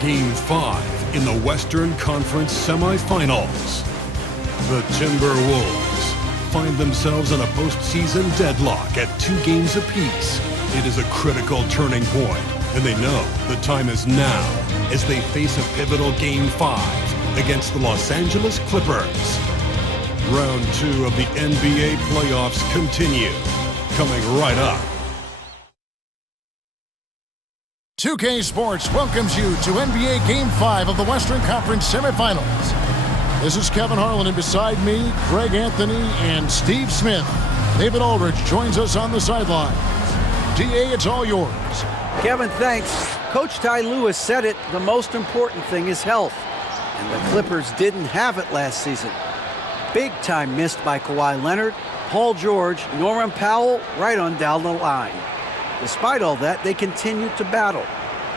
Game 5 in the Western Conference semifinals. The Timberwolves find themselves in a postseason deadlock at 2 games apiece. It is a critical turning point, and they know the time is now as they face a pivotal Game 5 against the Los Angeles Clippers. Round 2 of the NBA playoffs continue, coming right up. 2K Sports welcomes you to NBA Game 5 of the Western Conference semifinals. This is Kevin Harlan, and beside me, Greg Anthony and Steve Smith. David Aldridge joins us on the sideline. DA, it's all yours. Kevin, thanks. Coach Ty Lewis said it, the most important thing is health. And the Clippers didn't have it last season. Big time missed by Kawhi Leonard, Paul George, Norman Powell, right on down the line. Despite all that, they continued to battle.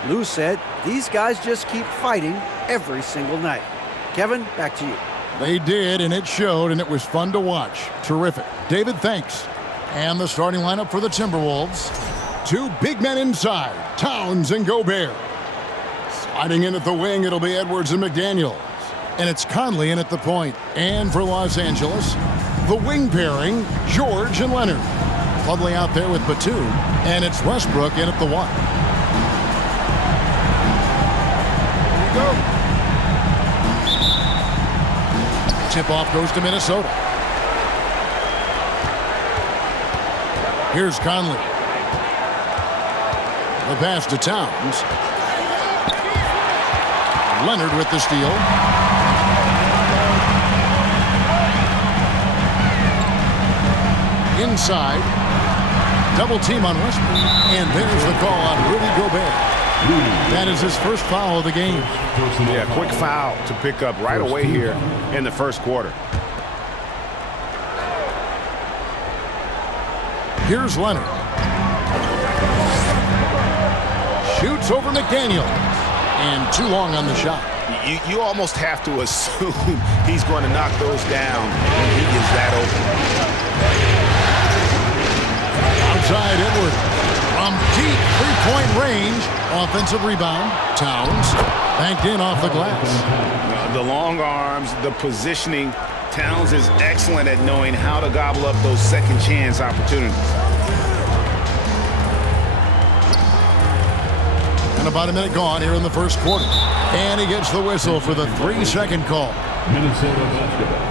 Lou said these guys just keep fighting every single night. Kevin, back to you. They did, and it showed, and it was fun to watch. Terrific. David, thanks. And the starting lineup for the Timberwolves. 2 big men inside, Towns and Gobert. Sliding in at the wing, it'll be Edwards and McDaniels. And it's Conley in at the point. And for Los Angeles, the wing pairing, George and Leonard. Cludley out there with Batum, and it's Westbrook in at the 1. Here we go. Tip-off goes to Minnesota. Here's Conley. The pass to Towns. Leonard with the steal. Inside. Double team on Westbrook. And there's the call on Rudy Gobert. That is his first foul of the game. Yeah, quick foul to pick up right away here in the first quarter. Here's Leonard. Shoots over McDaniels. And too long on the shot. You almost have to assume he's going to knock those down when he is that open. Outside Edwards. From deep three-point range. Offensive rebound. Towns. Banked in off the glass. The long arms, the positioning. Towns is excellent at knowing how to gobble up those second chance opportunities. And about a minute gone here in the first quarter. And he gets the whistle for the 3-second call. Minnesota basketball.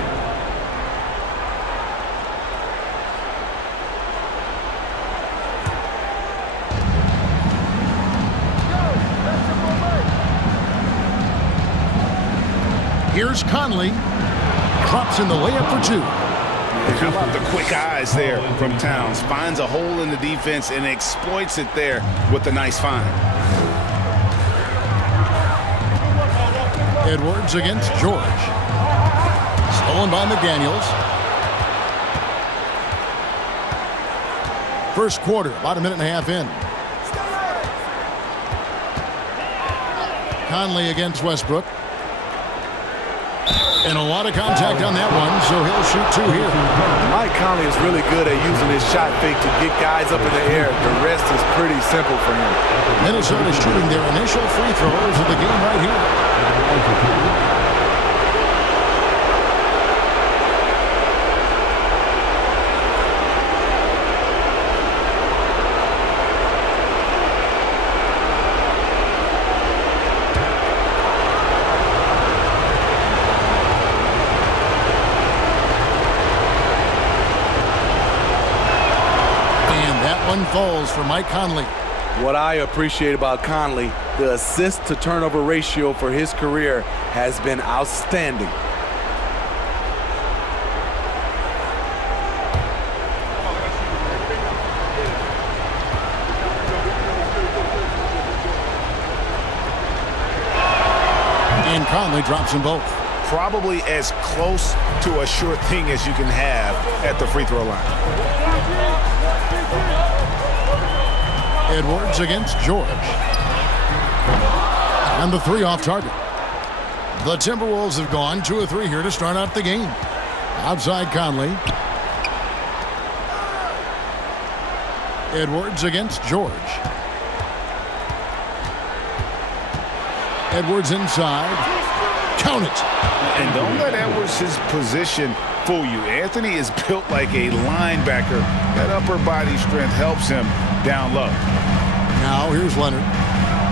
Here's Conley. Drops in the layup for 2. How about the quick eyes there from Towns? Finds a hole in the defense and exploits it there with a nice find. Edwards against George. Stolen by McDaniels. First quarter, about a minute and a half in. Conley against Westbrook. And a lot of contact on that one, so he'll shoot 2 here. Mike Conley is really good at using his shot fake to get guys up in the air. The rest is pretty simple for him. Minnesota shooting their initial free throws of the game right here. Falls for Mike Conley. What I appreciate about Conley, the assist-to-turnover ratio for his career has been outstanding. And Conley drops them both. Probably as close to a sure thing as you can have at the free throw line. Edwards against George. And the 3 off target. The Timberwolves have gone 2 of 3 here to start out the game. Outside Conley. Edwards against George. Edwards inside. Count it. And don't let Edwards' his position fool you. Anthony is built like a linebacker. That upper body strength helps him down low. Now here's Leonard.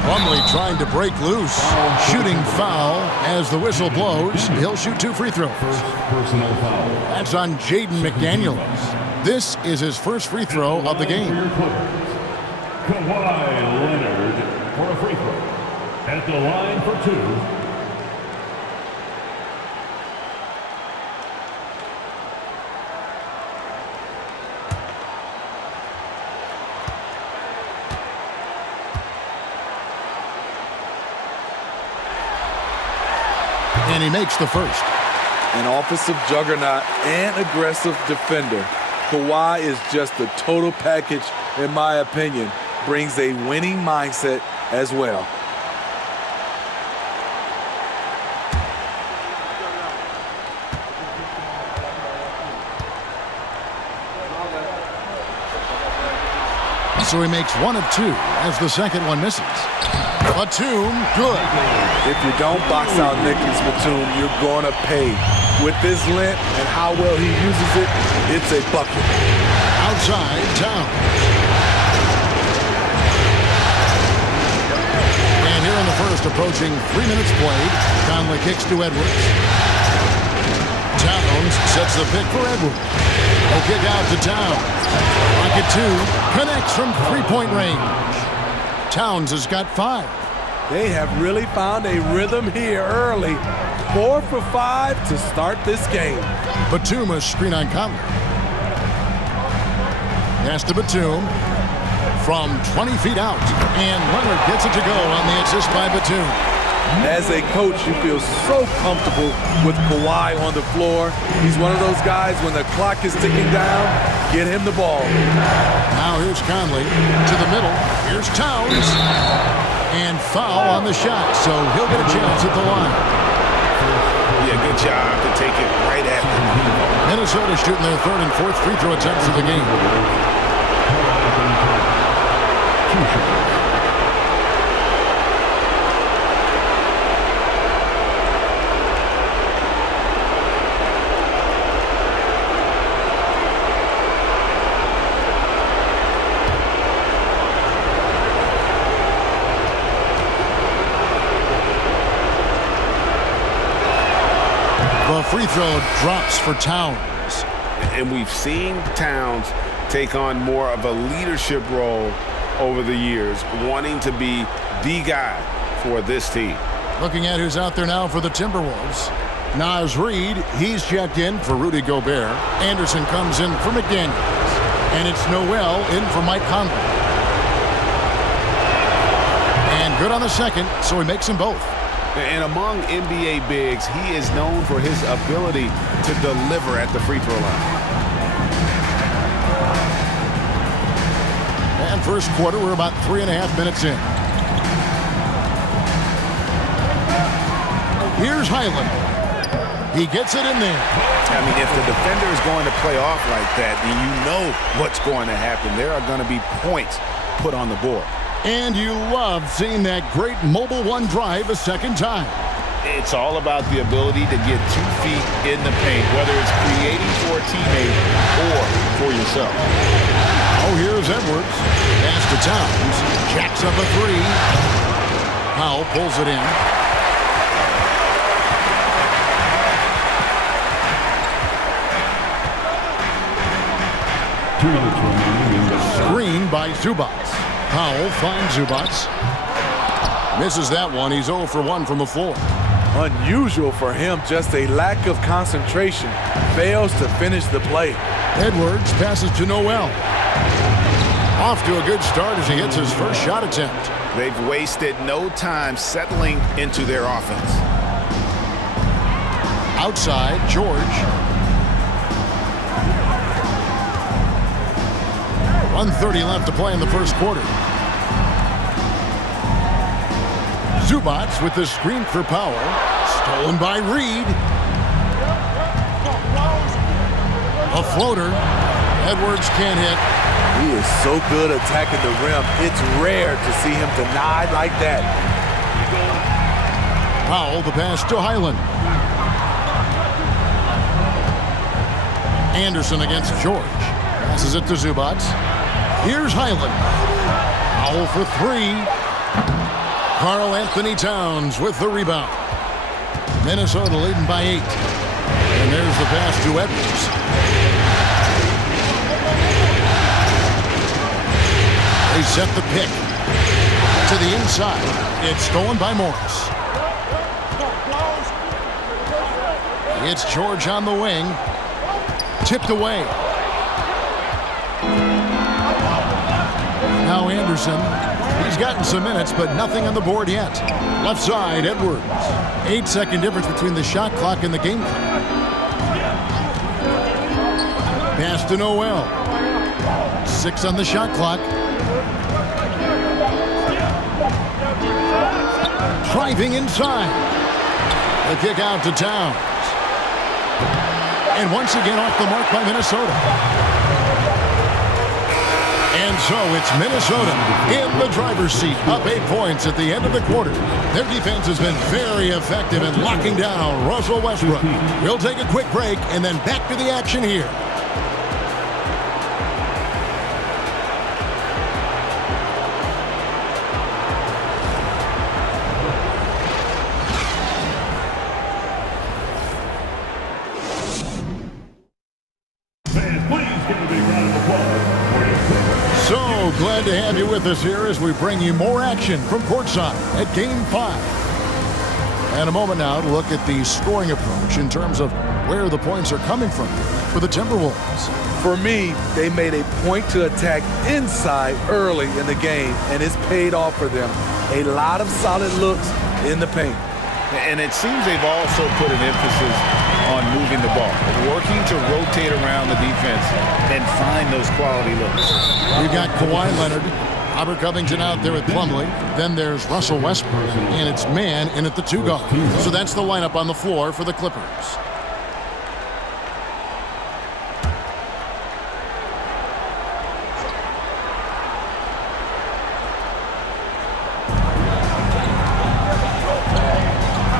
Plumlee trying to break loose. Shooting foul as the whistle blows. He'll shoot 2 free throws. First personal foul. That's on Jaden McDaniels. This is his first free throw of the game. Kawhi Leonard for a free throw. At the line for 2. And he makes the first. An offensive juggernaut and aggressive defender. Kawhi is just the total package, in my opinion. Brings a winning mindset as well. So he makes 1 of 2 as the second one misses. Batum, good. If you don't box out Nicholas Batum, you're going to pay. With this length and how well he uses it, it's a bucket. Outside, Towns. And here in the first, approaching 3 minutes played, Conley kicks to Edwards. Towns sets the pick for Edwards. He'll kick out to Towns. Rocket 2 connects from three-point range. Towns has got 5. They have really found a rhythm here early. 4 for 5 to start this game. Batum a screen on Conley. Pass to Batum from 20 feet out. And Leonard gets it to go on the assist by Batum. As a coach, you feel so comfortable with Kawhi on the floor. He's one of those guys, when the clock is ticking down, get him the ball. Now here's Conley to the middle. Here's Towns. And foul on the shot, so he'll get a chance at the line. Yeah, good job to take it right at them. Minnesota shooting their 3rd and 4th free throw attempts of the game. The free throw drops for Towns. And we've seen Towns take on more of a leadership role over the years, wanting to be the guy for this team. Looking at who's out there now for the Timberwolves. Naz Reid, he's checked in for Rudy Gobert. Anderson comes in for McDaniels. And it's Noel in for Mike Conley. And good on the second, so he makes them both. And among NBA bigs, he is known for his ability to deliver at the free throw line. And first quarter, we're about 3.5 minutes in. Here's Highland. He gets it in there. I mean, if the defender is going to play off like that, then you know what's going to happen. There are going to be points put on the board. And you love seeing that great mobile one drive a second time. It's all about the ability to get 2 feet in the paint, whether it's creating for a teammate or for yourself. Oh, here's Edwards. Pass to Towns. Jacks up a 3. Powell pulls it in. Screen by Zubats. Powell finds Zubats. Misses that one. He's 0 for 1 from the floor. Unusual for him, just a lack of concentration. Fails to finish the play. Edwards passes to Noel. Off to a good start as he hits his first shot attempt. They've wasted no time settling into their offense. Outside, George. 1:30 left to play in the first quarter. Zubats with the screen for Powell. Stolen by Reed. A floater. Edwards can't hit. He is so good attacking the rim. It's rare to see him denied like that. Powell, the pass to Highland. Anderson against George. Passes it to Zubac. Here's Highland. Powell for three. Karl Anthony Towns with the rebound. Minnesota leading by 8. And there's the pass to Edwards. They set the pick to the inside. It's stolen by Morris. It's George on the wing. Tipped away. Now Anderson. He's gotten some minutes, but nothing on the board yet. Left side, Edwards. 8-second difference between the shot clock and the game clock. Pass to Noel. 6 on the shot clock. Driving inside. The kick out to Towns. And once again off the mark by Minnesota. And so it's Minnesota in the driver's seat, up 8 points at the end of the quarter. Their defense has been very effective in locking down Russell Westbrook. We'll take a quick break and then back to the action here. Glad to have you with us here as we bring you more action from courtside at Game 5. And a moment now to look at the scoring approach in terms of where the points are coming from for the Timberwolves. For me, they made a point to attack inside early in the game, and it's paid off for them. A lot of solid looks in the paint. And it seems they've also put an emphasis on moving the ball, working to rotate around the defense and find those quality looks. You've got Kawhi Leonard, Robert Covington out there with Plumlee. Then there's Russell Westbrook, and it's man in at the 2 guard. So that's the lineup on the floor for the Clippers.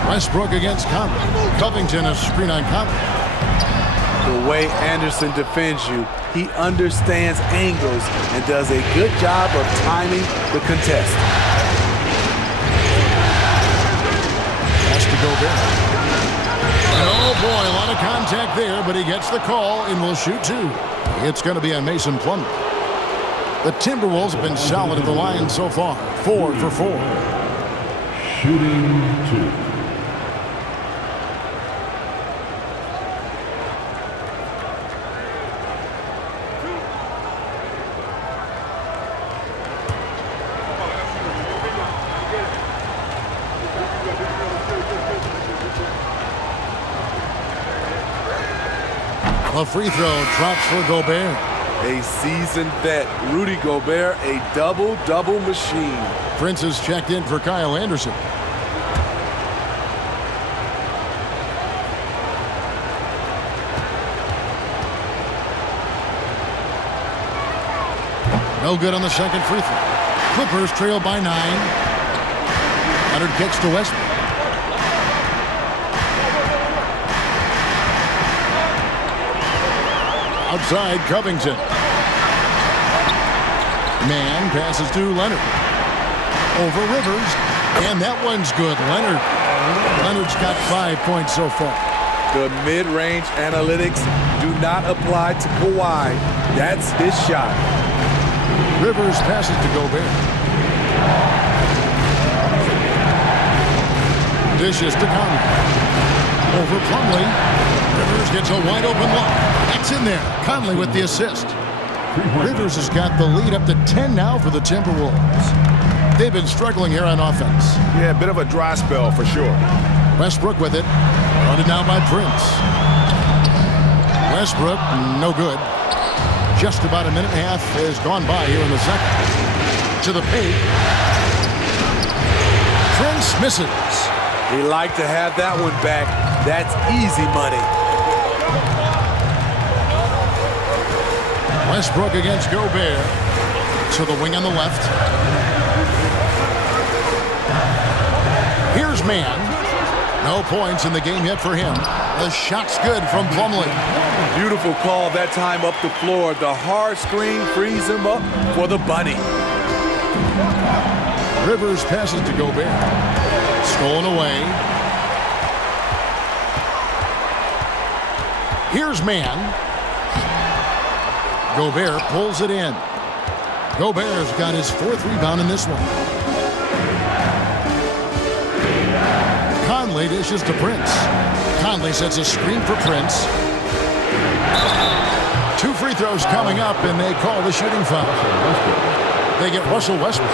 Westbrook against Conley. Covington a screen on Conley. The way Anderson defends you, he understands angles and does a good job of timing the contest. Has to go there. Oh boy, a lot of contact there, but he gets the call and will shoot 2. It's going to be on Mason Plumlee. The Timberwolves have been solid at the line so far. 4 for 4. Shooting 2. A free throw drops for Gobert. A seasoned vet, Rudy Gobert, a double-double machine. Prince is checked in for Kyle Anderson. No good on the second free throw. Clippers trail by 9. Leonard kicks to Westbrook. Outside, Covington. Man passes to Leonard. Over Rivers. And that one's good. Leonard's got 5 points so far. The mid-range analytics do not apply to Kawhi. That's his shot. Rivers passes to Gobert. Dishes to Conley. Over Plumlee. Rivers gets a wide open look. That's in there. Conley with the assist. Rivers has got the lead up to 10 now for the Timberwolves. They've been struggling here on offense. Yeah, a bit of a dry spell for sure. Westbrook with it. Run it down by Prince. Westbrook, no good. Just about a minute and a half has gone by here in the second. To the paint. Prince misses. He like to have that one back. That's easy money. Westbrook against Gobert. To the wing on the left. Here's man. No points in the game yet for him. The shot's good from Plumlee. Beautiful call that time up the floor. The hard screen frees him up for the bunny. Rivers passes to Gobert. Stolen away. Here's man. Gobert pulls it in. Gobert's got his 4th rebound in this one. Conley dishes to Prince. Conley sets a screen for Prince. 2 free throws coming up, and they call the shooting foul. They get Russell Westbrook.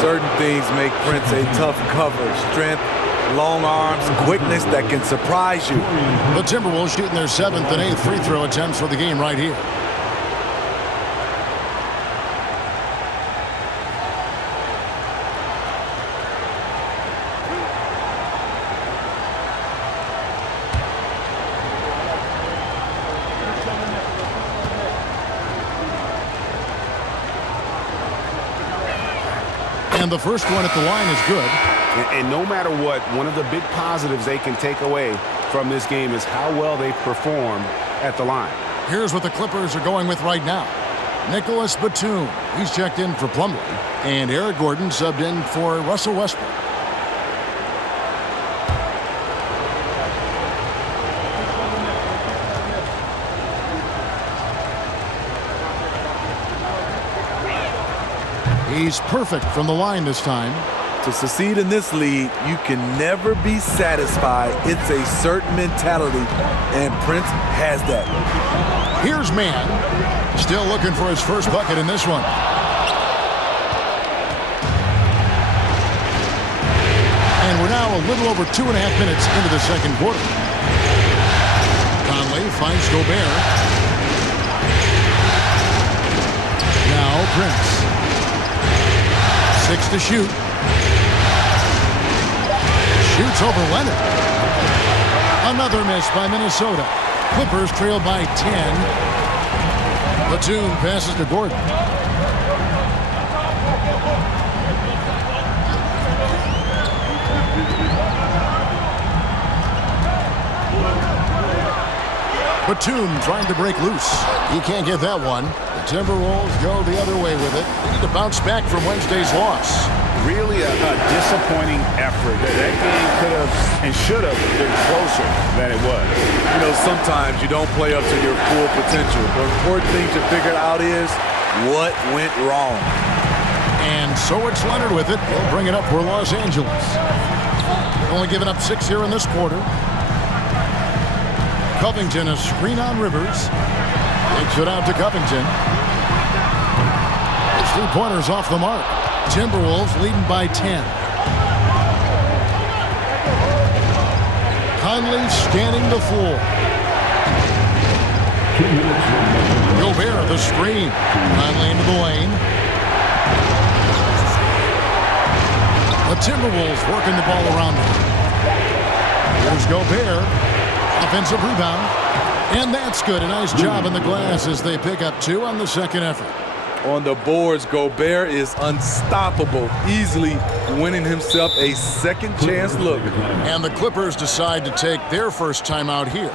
Certain things make Prince a tough cover. Strength, long arms, quickness that can surprise you. The Timberwolves shooting their 7th and 8th free throw attempts for the game right here. And the first one at the line is good. And no matter what, one of the big positives they can take away from this game is how well they perform at the line. Here's what the Clippers are going with right now. Nicholas Batum, he's checked in for Plumlee. And Eric Gordon subbed in for Russell Westbrook. He's perfect from the line this time. To succeed in this league, you can never be satisfied. It's a certain mentality, and Prince has that. Here's man. Still looking for his first bucket in this one. And we're now a little over 2.5 minutes into the second quarter. Conley finds Gobert. Now Prince. 6 to shoot. Shoots over Leonard. Another miss by Minnesota. Clippers trail by 10. Batum passes to Gordon. Batum trying to break loose. He can't get that one. The Timberwolves go the other way with it. They need to bounce back from Wednesday's loss. Really a disappointing effort. That game could have and should have been closer than it was. You know, sometimes you don't play up to your full potential. The important thing to figure out is what went wrong. And so it's Leonard with it. He'll bring it up for Los Angeles. Only giving up 6 here in this quarter. Covington, a screen on Rivers. Takes it out to Covington. His 3-pointers off the mark. Timberwolves leading by 10. Conley scanning the floor. Gobert the screen. Conley into the lane. The Timberwolves working the ball around him. Here's Gobert. Offensive rebound. And that's good. A nice job in the glass as they pick up 2 on the second effort. On the boards, Gobert is unstoppable, easily winning himself a second chance look. And the Clippers decide to take their first time out here.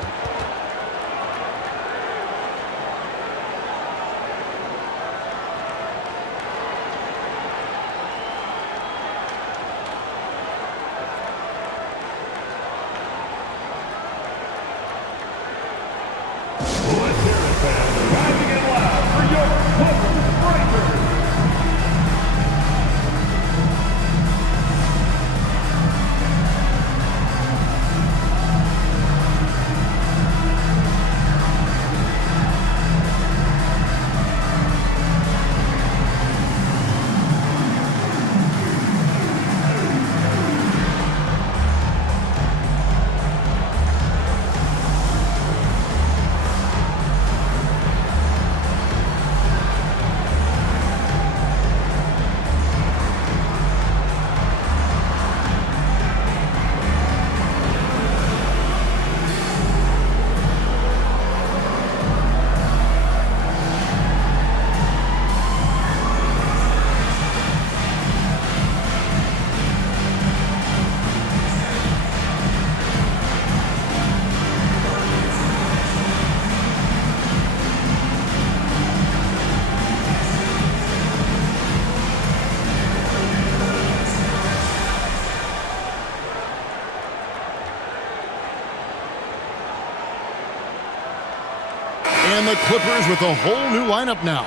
And the Clippers with a whole new lineup now.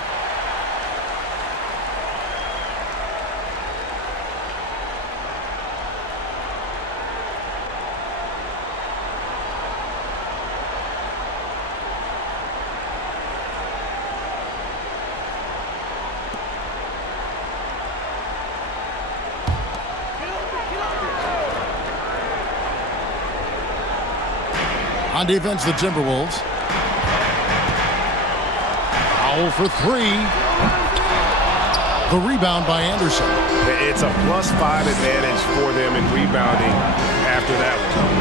On defense, the Timberwolves. Foul for three. The rebound by Anderson. It's a +5 advantage for them in rebounding after that one.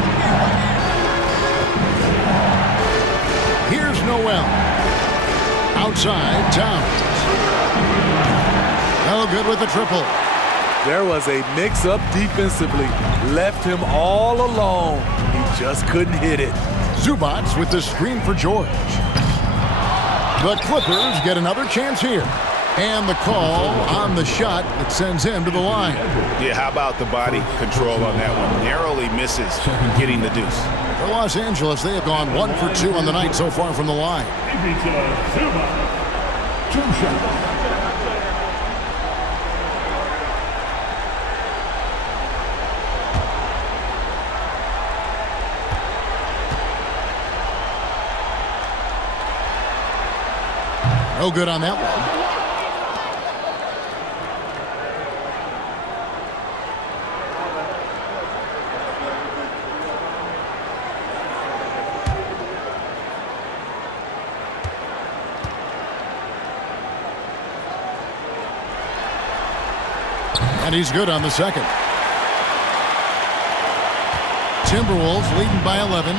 Here's Noel. Outside, Towns. No good with the triple. There was a mix-up defensively. Left him all alone. He just couldn't hit it. Zubac with the screen for George. The Clippers get another chance here. And the call on the shot that sends him to the line. Yeah, how about the body control on that one? Narrowly misses getting the deuce. For Los Angeles, they have gone 1 for 2 on the night so far from the line. Two shots. No good on that one. And he's good on the second. Timberwolves leading by 11.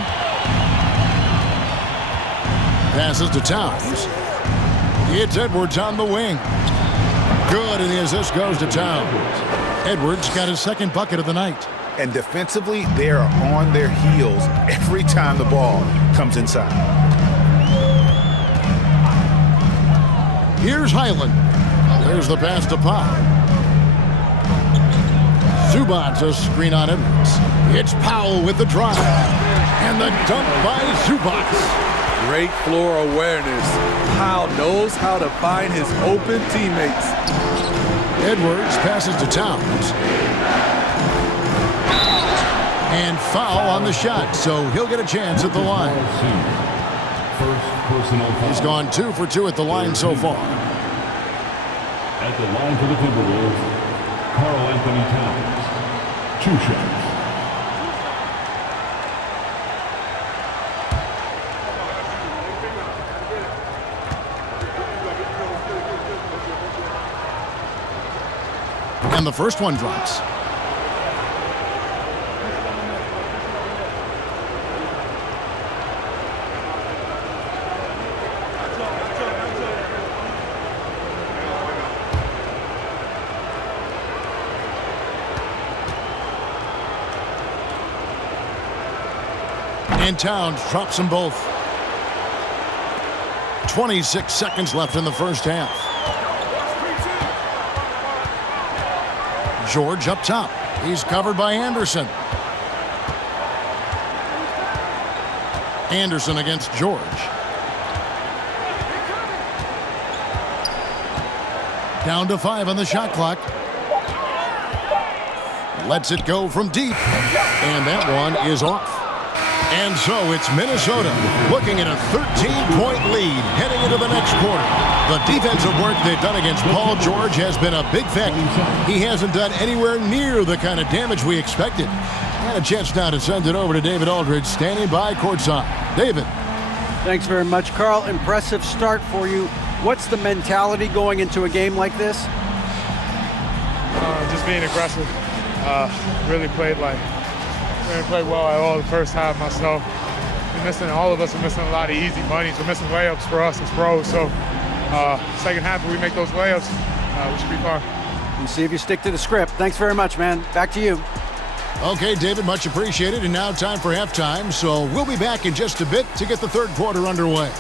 Passes to Towns. It's Edwards on the wing. Good, and the assist goes to Towns. Edwards got his second bucket of the night. And defensively, they are on their heels every time the ball comes inside. Here's Highland. There's the pass to Pop. Zubac a screen on Edwards. It's Powell with the drive. And the dunk by Zubac. Great floor awareness. Powell knows how to find his open teammates. Edwards passes to Towns. And foul on the shot, so he'll get a chance at the line. First personal foul. He's gone 2 for 2 at the line so far. At the line for the Timberwolves, Karl Anthony Towns. 2 shots. And the first one drops. And Towns drops them both. 26 seconds left in the first half. George up top. He's covered by Anderson. Anderson against George. Down to 5 on the shot clock. Lets it go from deep. And that one is off. And so it's Minnesota looking at a 13-point lead heading into the next quarter. The defensive work they've done against Paul George has been a big factor. He hasn't done anywhere near the kind of damage we expected. And a chance now to send it over to David Aldridge, standing by courtside. David. Thanks very much, Carl. Impressive start for you. What's the mentality going into a game like this? Just being aggressive. Really played well at all the first half myself. All of us are missing a lot of easy bunnies. We're missing layups for us as pros. So second half, if we make those layups, we should be fine. And see if you stick to the script. Thanks very much, man. Back to you. Okay, David, much appreciated. And now time for halftime. So we'll be back in just a bit to get the third quarter underway.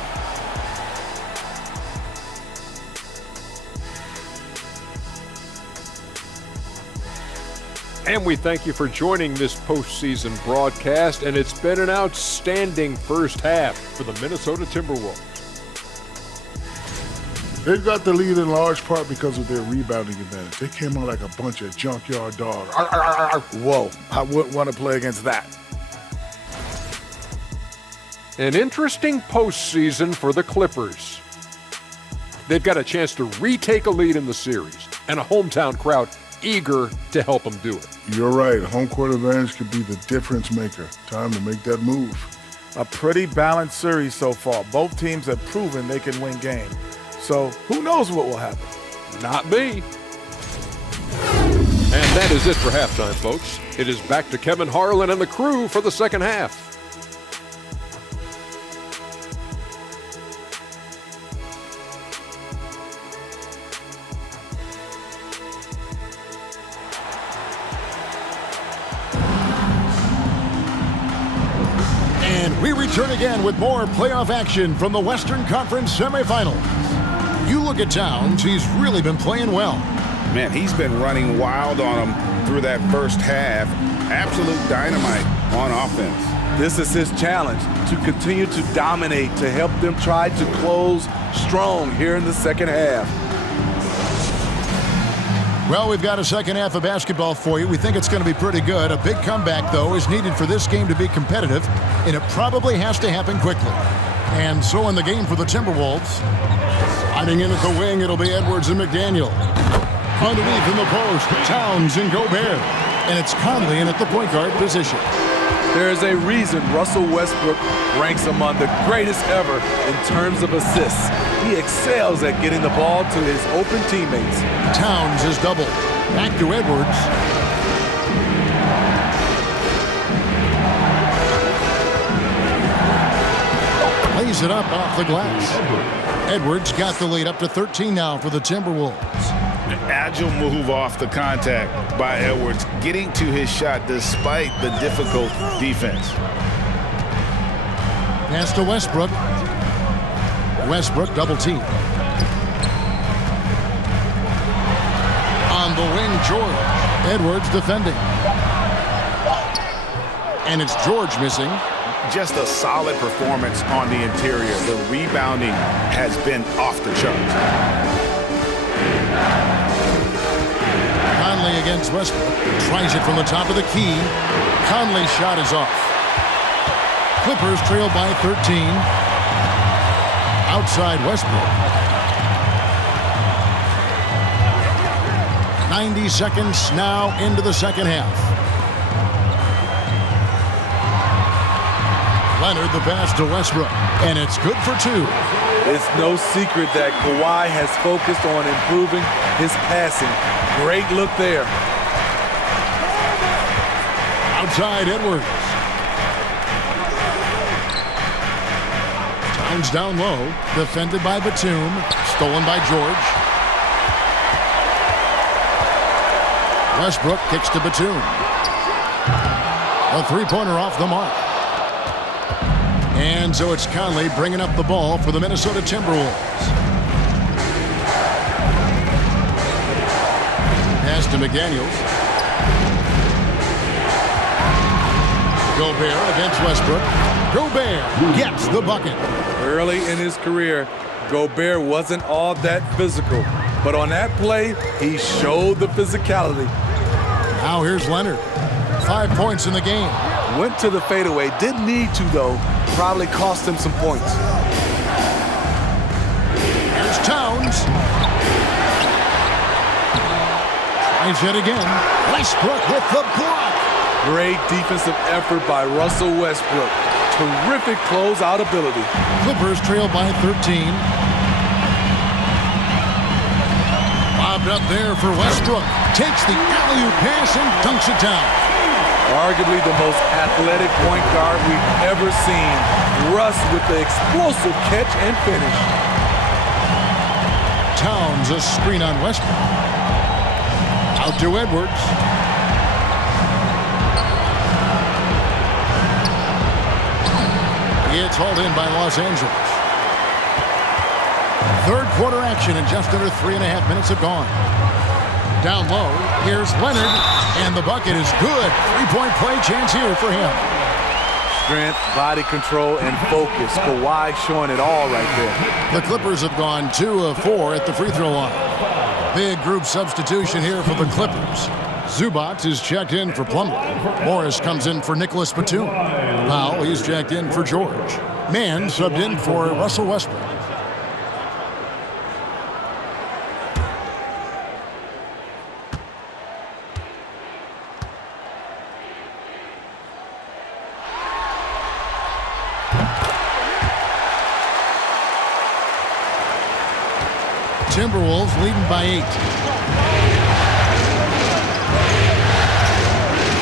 And we thank you for joining this postseason broadcast, and it's been an outstanding first half for the Minnesota Timberwolves. They've got the lead in large part because of their rebounding advantage. They came on like a bunch of junkyard dogs. Whoa, I wouldn't want to play against that. An interesting postseason for the Clippers. They've got a chance to retake a lead in the series, and a hometown crowd eager to help them do it. You're right. Home court advantage could be the difference maker. Time to make that move. A pretty balanced series so far. Both teams have proven they can win games. So who knows what will happen? Not me. And that is it for halftime, folks. It is back to Kevin Harlan and the crew for the second half. And we return again with more playoff action from the Western Conference semifinals. You look at Towns, he's really been playing well. Man, he's been running wild on them through that first half. Absolute dynamite on offense. This is his challenge, to continue to dominate, to help them try to close strong here in the second half. Well, we've got a second half of basketball for you. We think it's going to be pretty good. A big comeback, though, is needed for this game to be competitive, and it probably has to happen quickly. And so in the game for the Timberwolves, hiding in at the wing, it'll be Edwards and McDaniel. Underneath in the post, Towns and Gobert. And it's Conley in at the point guard position. There is a reason Russell Westbrook ranks among the greatest ever in terms of assists. He excels at getting the ball to his open teammates. Towns is doubled. Back to Edwards. Lays it up off the glass. Edwards got the lead up to 13 now for the Timberwolves. An agile move off the contact by Edwards, getting to his shot despite the difficult defense. Pass to Westbrook. Westbrook double team. On the wing, George. Edwards defending. And it's George missing. Just a solid performance on the interior. The rebounding has been off the charts. Conley against Westbrook. Tries it from the top of the key. Conley's shot is off. Clippers trail by 13. Outside Westbrook. 90 seconds now into the second half. Leonard the pass to Westbrook. And it's good for two. It's no secret that Kawhi has focused on improving his passing. Great look there. Outside Edwards. Towns down low. Defended by Batum. Stolen by George. Westbrook kicks to Batum. A three-pointer off the mark. And so it's Conley bringing up the ball for the Minnesota Timberwolves. Pass to McDaniels. Gobert against Westbrook. Gobert gets the bucket. Early in his career, Gobert wasn't all that physical. But on that play, he showed the physicality. Now here's Leonard. 5 points in the game. Went to the fadeaway. Didn't need to, though. Probably cost him some points. Here's Towns. Tries it again. Westbrook with the block. Great defensive effort by Russell Westbrook. Terrific closeout ability. Clippers trail by 13. Bobbed up there for Westbrook. Takes the alley-oop pass and dunks it down. Arguably the most athletic point guard we've ever seen. Russ with the explosive catch and finish. Towns a screen on Westbrook. Out to Edwards. It's hauled in by Los Angeles. Third quarter action and just under 3.5 minutes have gone. Down low, here's Leonard, and the bucket is good. Three-point play chance here for him. strength, body control, and focus. Kawhi showing it all right there. The Clippers have gone 2 of 4 at the free throw line. Big group substitution here for the Clippers. Zubac is checked in for Plumlee. Morris comes in for Nicholas Batum. Powell, he's checked in for George. Mann subbed in for Russell Westbrook. Timberwolves leading by 8.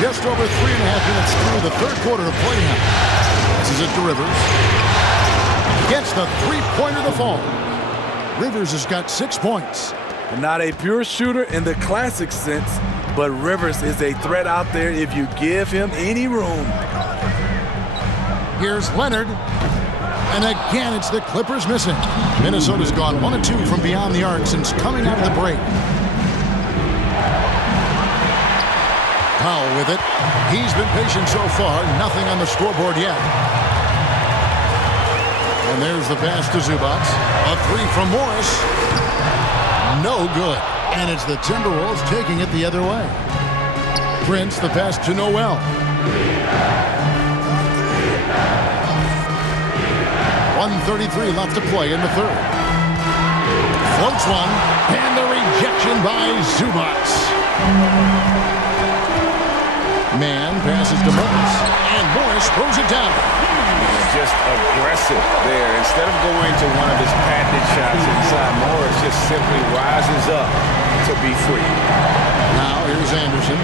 Just over 3.5 minutes through the third quarter of play now. This is it to Rivers. Gets the three-pointer to fall. Rivers has got 6 points. Not a pure shooter in the classic sense, but Rivers is a threat out there if you give him any room. Here's Leonard. And again, it's the Clippers missing. Minnesota's gone 1 of 2 from beyond the arc since coming out of the break. Powell with it. He's been patient so far. Nothing on the scoreboard yet. And there's the pass to Zubac. A 3 from Morris. No good. And it's the Timberwolves taking it the other way. Prince, the pass to Noel. 1:33 left to play in the third. Floats one, and the rejection by Zubac. Mann passes to Morris, and Morris throws it down. Just aggressive there. Instead of going to one of his patented shots inside, Morris just simply rises up to be free. Now here's Anderson.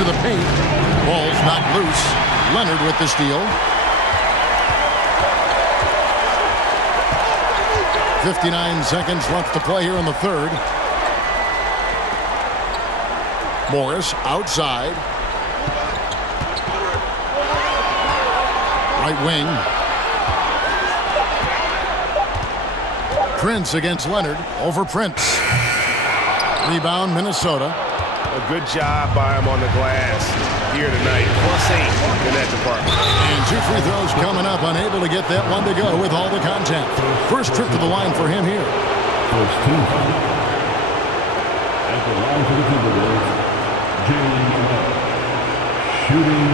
To the paint. Ball's not loose. Leonard with the steal. 59 seconds left to play here in the third. Morris outside. Right wing. Prince against Leonard. Over Prince. Rebound Minnesota. A good job by him on the glass here tonight. +8 in that department. And 2 free throws coming up. Unable to get that one to go with all the contact. First trip to the line for him here. First team foul. At the line for the Timberwolves, Jalen Noel. Shooting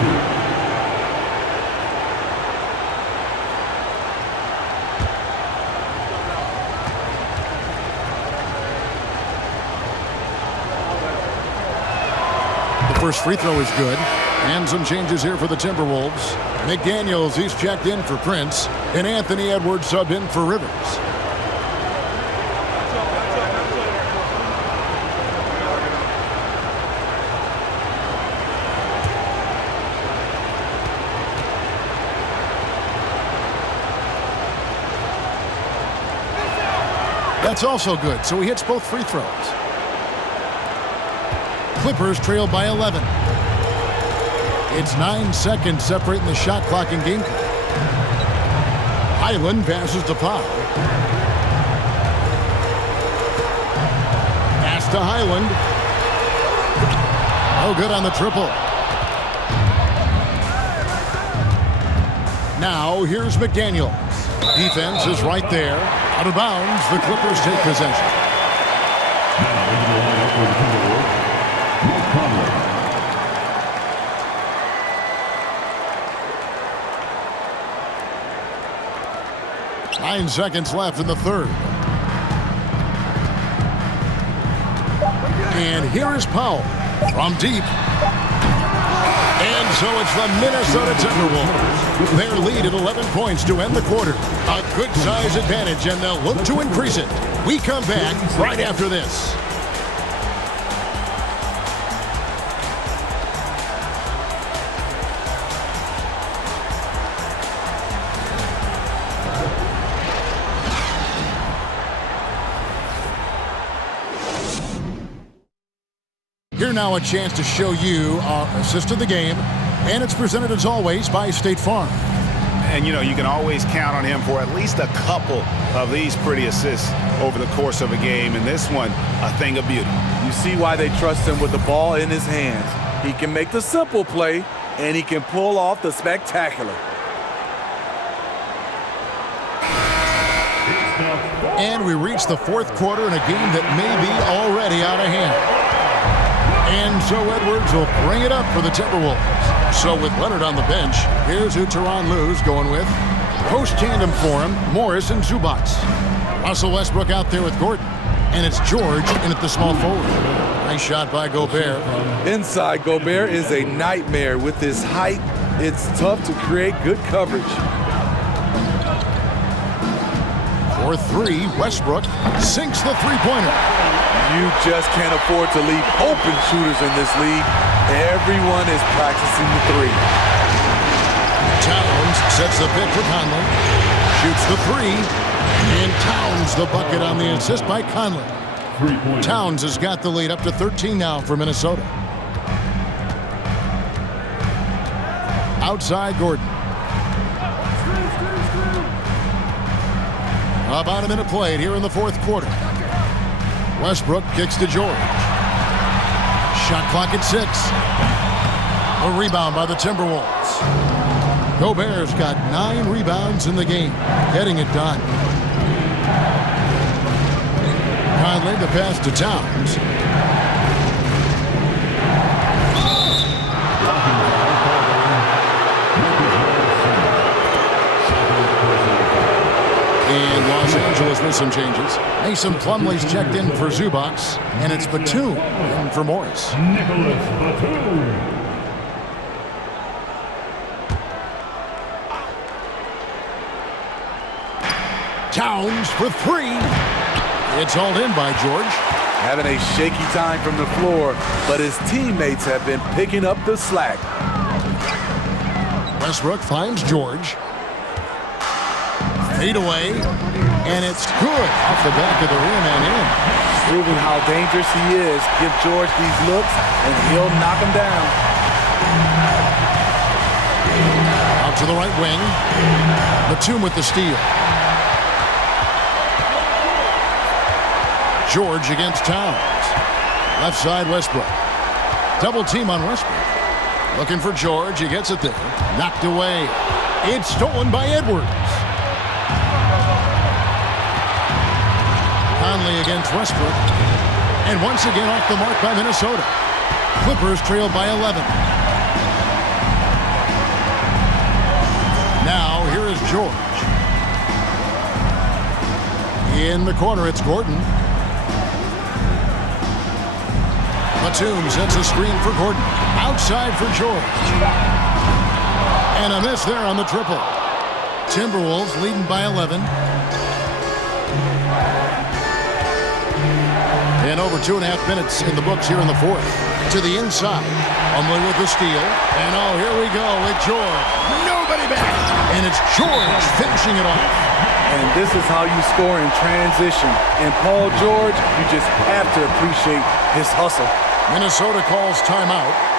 2. First free throw is good. And some changes here for the Timberwolves. McDaniels, he's checked in for Prince. And Anthony Edwards subbed in for Rivers. That's also good, so he hits both free throws. Clippers trail by 11. It's 9 seconds separating the shot clock and game clock. Highland passes to Powell. Pass to Highland. No good on the triple. Now here's McDaniels. Defense is right there. Out of bounds, the Clippers take possession. Now into the lineup for the Timberwolves, Mike Conley. 9 seconds left in the third. And here is Powell from deep. And so it's the Minnesota Timberwolves. Their lead at 11 points to end the quarter. A good size advantage, and they'll look to increase it. We come back right after this. Here now a chance to show you our assist of the game, and it's presented as always by State Farm. And you know, you can always count on him for at least a couple of these pretty assists over the course of a game, and this one, a thing of beauty. You see why they trust him with the ball in his hands. He can make the simple play, and he can pull off the spectacular. And we reach the fourth quarter in a game that may be already out of hand. And so Edwards will bring it up for the Timberwolves. So with Leonard on the bench, here's who Tyronn Lue's going with. Post tandem for him, Morris and Zubac. Russell Westbrook out there with Gordon. And it's George in at the small forward. Nice shot by Gobert. Inside, Gobert is a nightmare. With his height, it's tough to create good coverage. For three, Westbrook sinks the three-pointer. You just can't afford to leave open shooters in this league. Everyone is practicing the three. Towns sets the pick for Conley. Shoots the three. And Towns the bucket on the assist by Conley. Towns has got the lead up to 13 now for Minnesota. Outside Gordon. About a minute played here in the fourth quarter. Westbrook kicks to George. Shot clock at 6. A rebound by the Timberwolves. Gobert's got 9 rebounds in the game, getting it done. Conley the pass to Towns. And Los Angeles with some changes. Mason Plumlee's checked in for Zubac, and it's Batum in for Morris. Nicholas Batum. Towns for 3. It's hauled in by George. Having a shaky time from the floor, but his teammates have been picking up the slack. Westbrook finds George. Fade away, and it's good off the back of the rim and in. Proving how dangerous he is. Give George these looks, and he'll knock him down. Out to the right wing. Batum with the steal. George against Towns. Left side, Westbrook. Double team on Westbrook. Looking for George. He gets it there. Knocked away. It's stolen by Edwards. Conley against Westbrook. And once again off the mark by Minnesota. Clippers trail by 11. Now here is George. In the corner, it's Gordon. Batum sets a screen for Gordon. Outside for George. And a miss there on the triple. Timberwolves leading by 11. And over 2.5 minutes in the books here in the fourth. To the inside. Plumlee with the steal. And oh, here we go with George. Nobody back. And it's George finishing it off. And this is how you score in transition. And Paul George, you just have to appreciate his hustle. Minnesota calls timeout.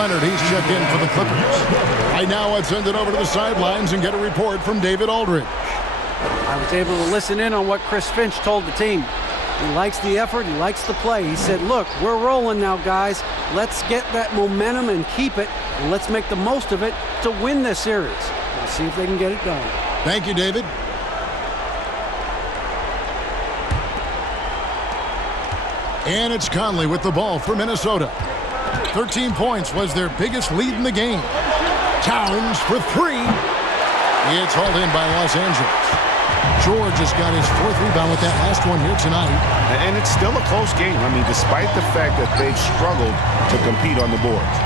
Leonard, he's checked in for the Clippers. Right now, let's send it over to the sidelines and get a report from David Aldridge. I was able to listen in on what Chris Finch told the team. He likes the effort. He likes the play. He said, look, we're rolling now, guys. Let's get that momentum and keep it, and let's make the most of it to win this series. We'll see if they can get it done. Thank you, David. And it's Conley with the ball for Minnesota. 13 points was their biggest lead in the game. Towns for three. It's hauled in by Los Angeles. George has got his fourth rebound with that last one here tonight. And it's still a close game. I mean, despite the fact that they've struggled to compete on the boards.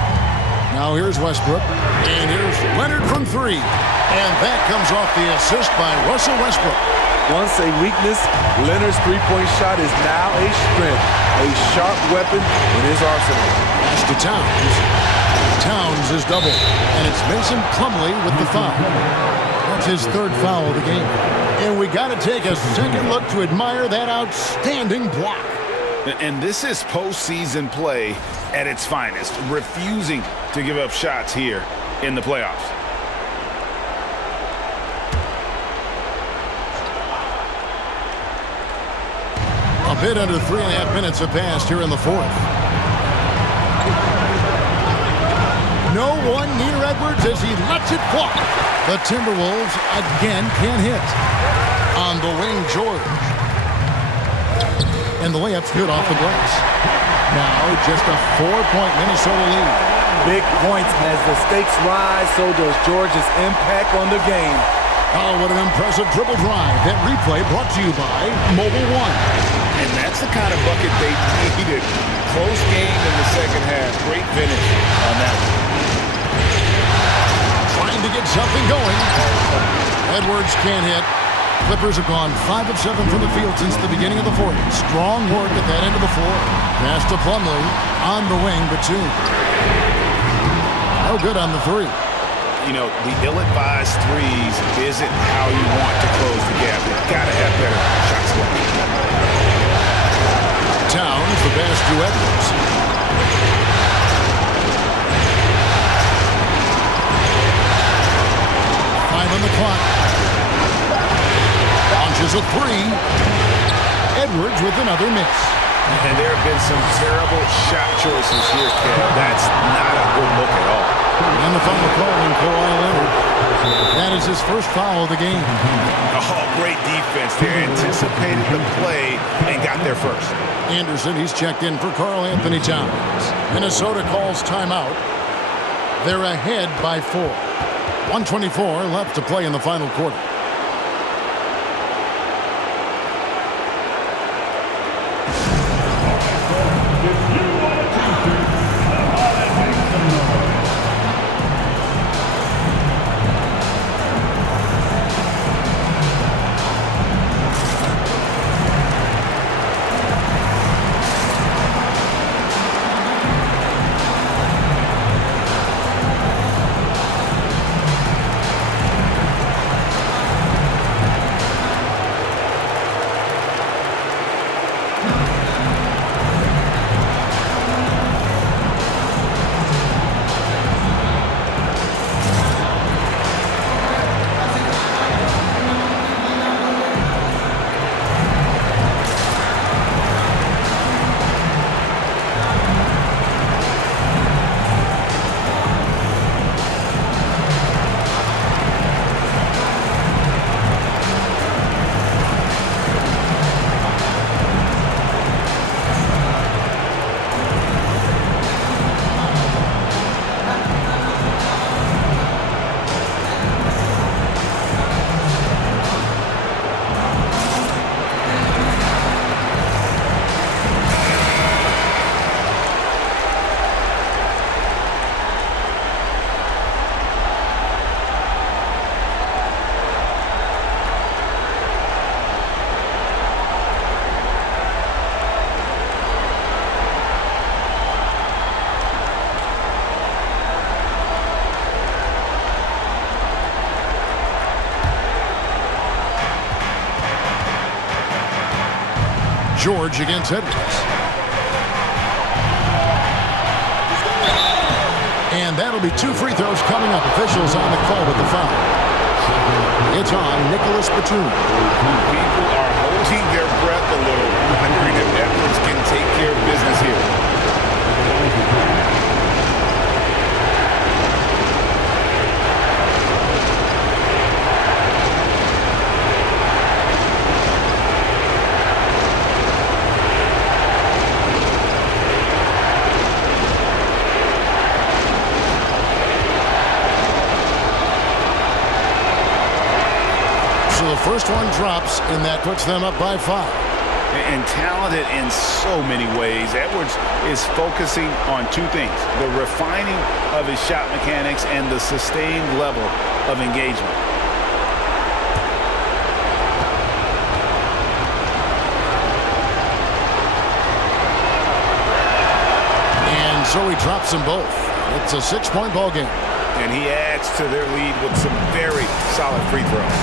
Now here's Westbrook. And here's Leonard from three. And that comes off the assist by Russell Westbrook. Once a weakness, Leonard's three-point shot is now a strength, a sharp weapon in his arsenal. Pass to Towns. Towns is doubled, and it's Mason Plumlee with the foul. That's his third foul of the game. And we got to take a second look to admire that outstanding block. And this is postseason play at its finest, refusing to give up shots here in the playoffs. A bit under 3.5 minutes have passed here in the fourth. No one near Edwards as he lets it fly. The Timberwolves again can't hit. On the wing, George. And the layup's good off the glass. Now just a 4-point Minnesota lead. Big points as the stakes rise, so does George's impact on the game. Oh, what an impressive dribble drive. That replay brought to you by Mobile One. And that's the kind of bucket they needed. Close game in the second half. Great finish on that one. Trying to get something going. Edwards can't hit. Clippers have gone 5 of 7 from the field since the beginning of the fourth. Strong work at that end of the floor. Pass to Plumlee on the wing, Batum. No good on the three. You know, the ill-advised threes isn't how you want to close the gap. You've got to have better shot selection. Towns, the pass to Edwards. Five on the clock. Launches a three. Edwards with another miss. And there have been some terrible shot choices here, Ken. That's not a good look at all. And the final call on Kawhi Leonard. That is his first foul of the game. Oh, great defense there. Anticipated the play and got there first. Anderson, he's checked in for Karl Anthony Towns. Minnesota calls timeout. They're ahead by 4. 1:24 left to play in the final quarter. George against Edwards. And that'll be 2 free throws coming up. Officials on the call with the foul. It's on Nicholas Batum. People are holding their breath a little, wondering if Edwards can take care of business here. So the first one drops, and that puts them up by 5. And talented in so many ways. Edwards is focusing on two things: the refining of his shot mechanics and the sustained level of engagement. And so he drops them both. It's a 6-point ball game. And he adds to their lead with some very solid free throws.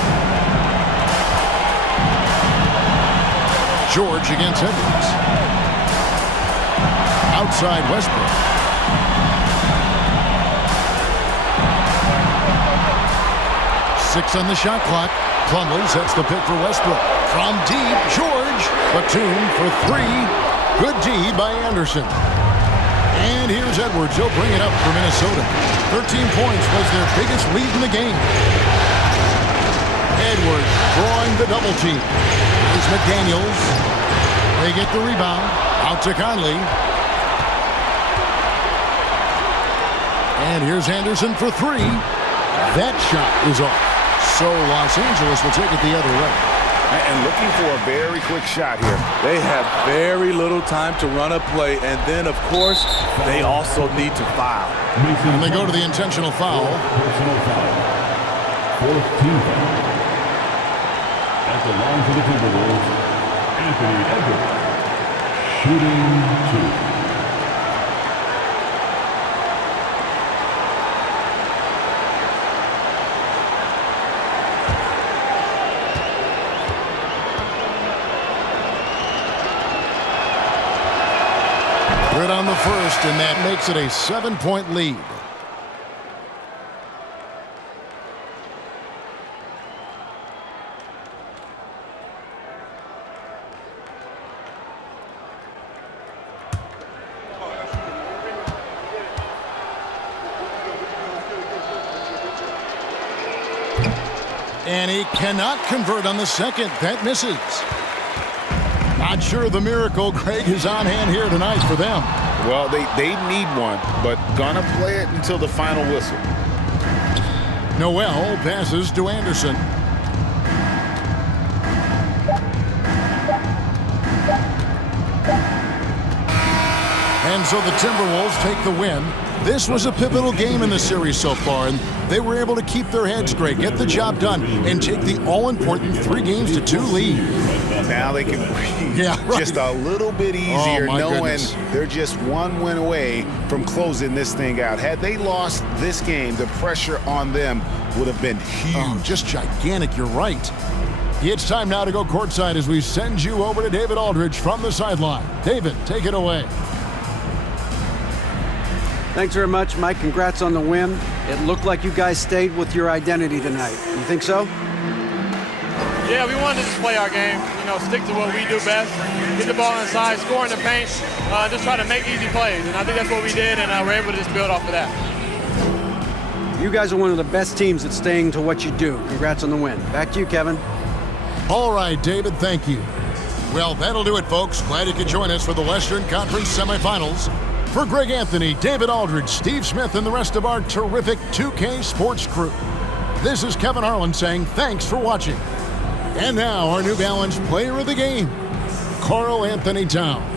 George against Edwards. Outside Westbrook. Six on the shot clock. Plumlee sets the pick for Westbrook. From deep, George. Batum for 3. Good D by Anderson. And here's Edwards. He'll bring it up for Minnesota. 13 points was their biggest lead in the game. Edwards drawing the double team. Here's McDaniels. They get the rebound. Out to Conley. And here's Anderson for 3. That shot is off. So Los Angeles will take it the other way. And looking for a very quick shot here. They have very little time to run a play, and then, of course, they also need to foul. And they go to the intentional foul. Personal foul. Fourth team foul. At the line for the Timberwolves, Anthony Edwards, shooting 2. Good on the first, and that makes it a 7-point lead. And he cannot convert on the second. That misses. Not sure the miracle, Greg, is on hand here tonight for them. Well, they need one, but gonna play it until the final whistle. Noel passes to Anderson. And so the Timberwolves take the win. This was a pivotal game in the series so far, and they were able to keep their heads straight, get the job done, and take the all-important 3-2 lead. Now they can breathe just a little bit easier, knowing they're just one win away from closing this thing out. Had they lost this game, the pressure on them would have been huge. Oh, just gigantic, you're right. It's time now to go courtside as we send you over to David Aldridge from the sideline. David, take it away. Thanks very much, Mike. Congrats on the win. It looked like you guys stayed with your identity tonight. You think so? Yeah, we wanted to just play our game, stick to what we do best, get the ball inside, score in the paint, just try to make easy plays. And I think that's what we did, and we're able to just build off of that. You guys are one of the best teams at staying to what you do. Congrats on the win. Back to you, Kevin. All right, David, thank you. Well, that'll do it, folks. Glad you could join us for the Western Conference semifinals. For Greg Anthony, David Aldridge, Steve Smith, and the rest of our terrific 2K Sports crew, this is Kevin Harlan saying thanks for watching. And now our New Balance player of the game, Karl Anthony Towns.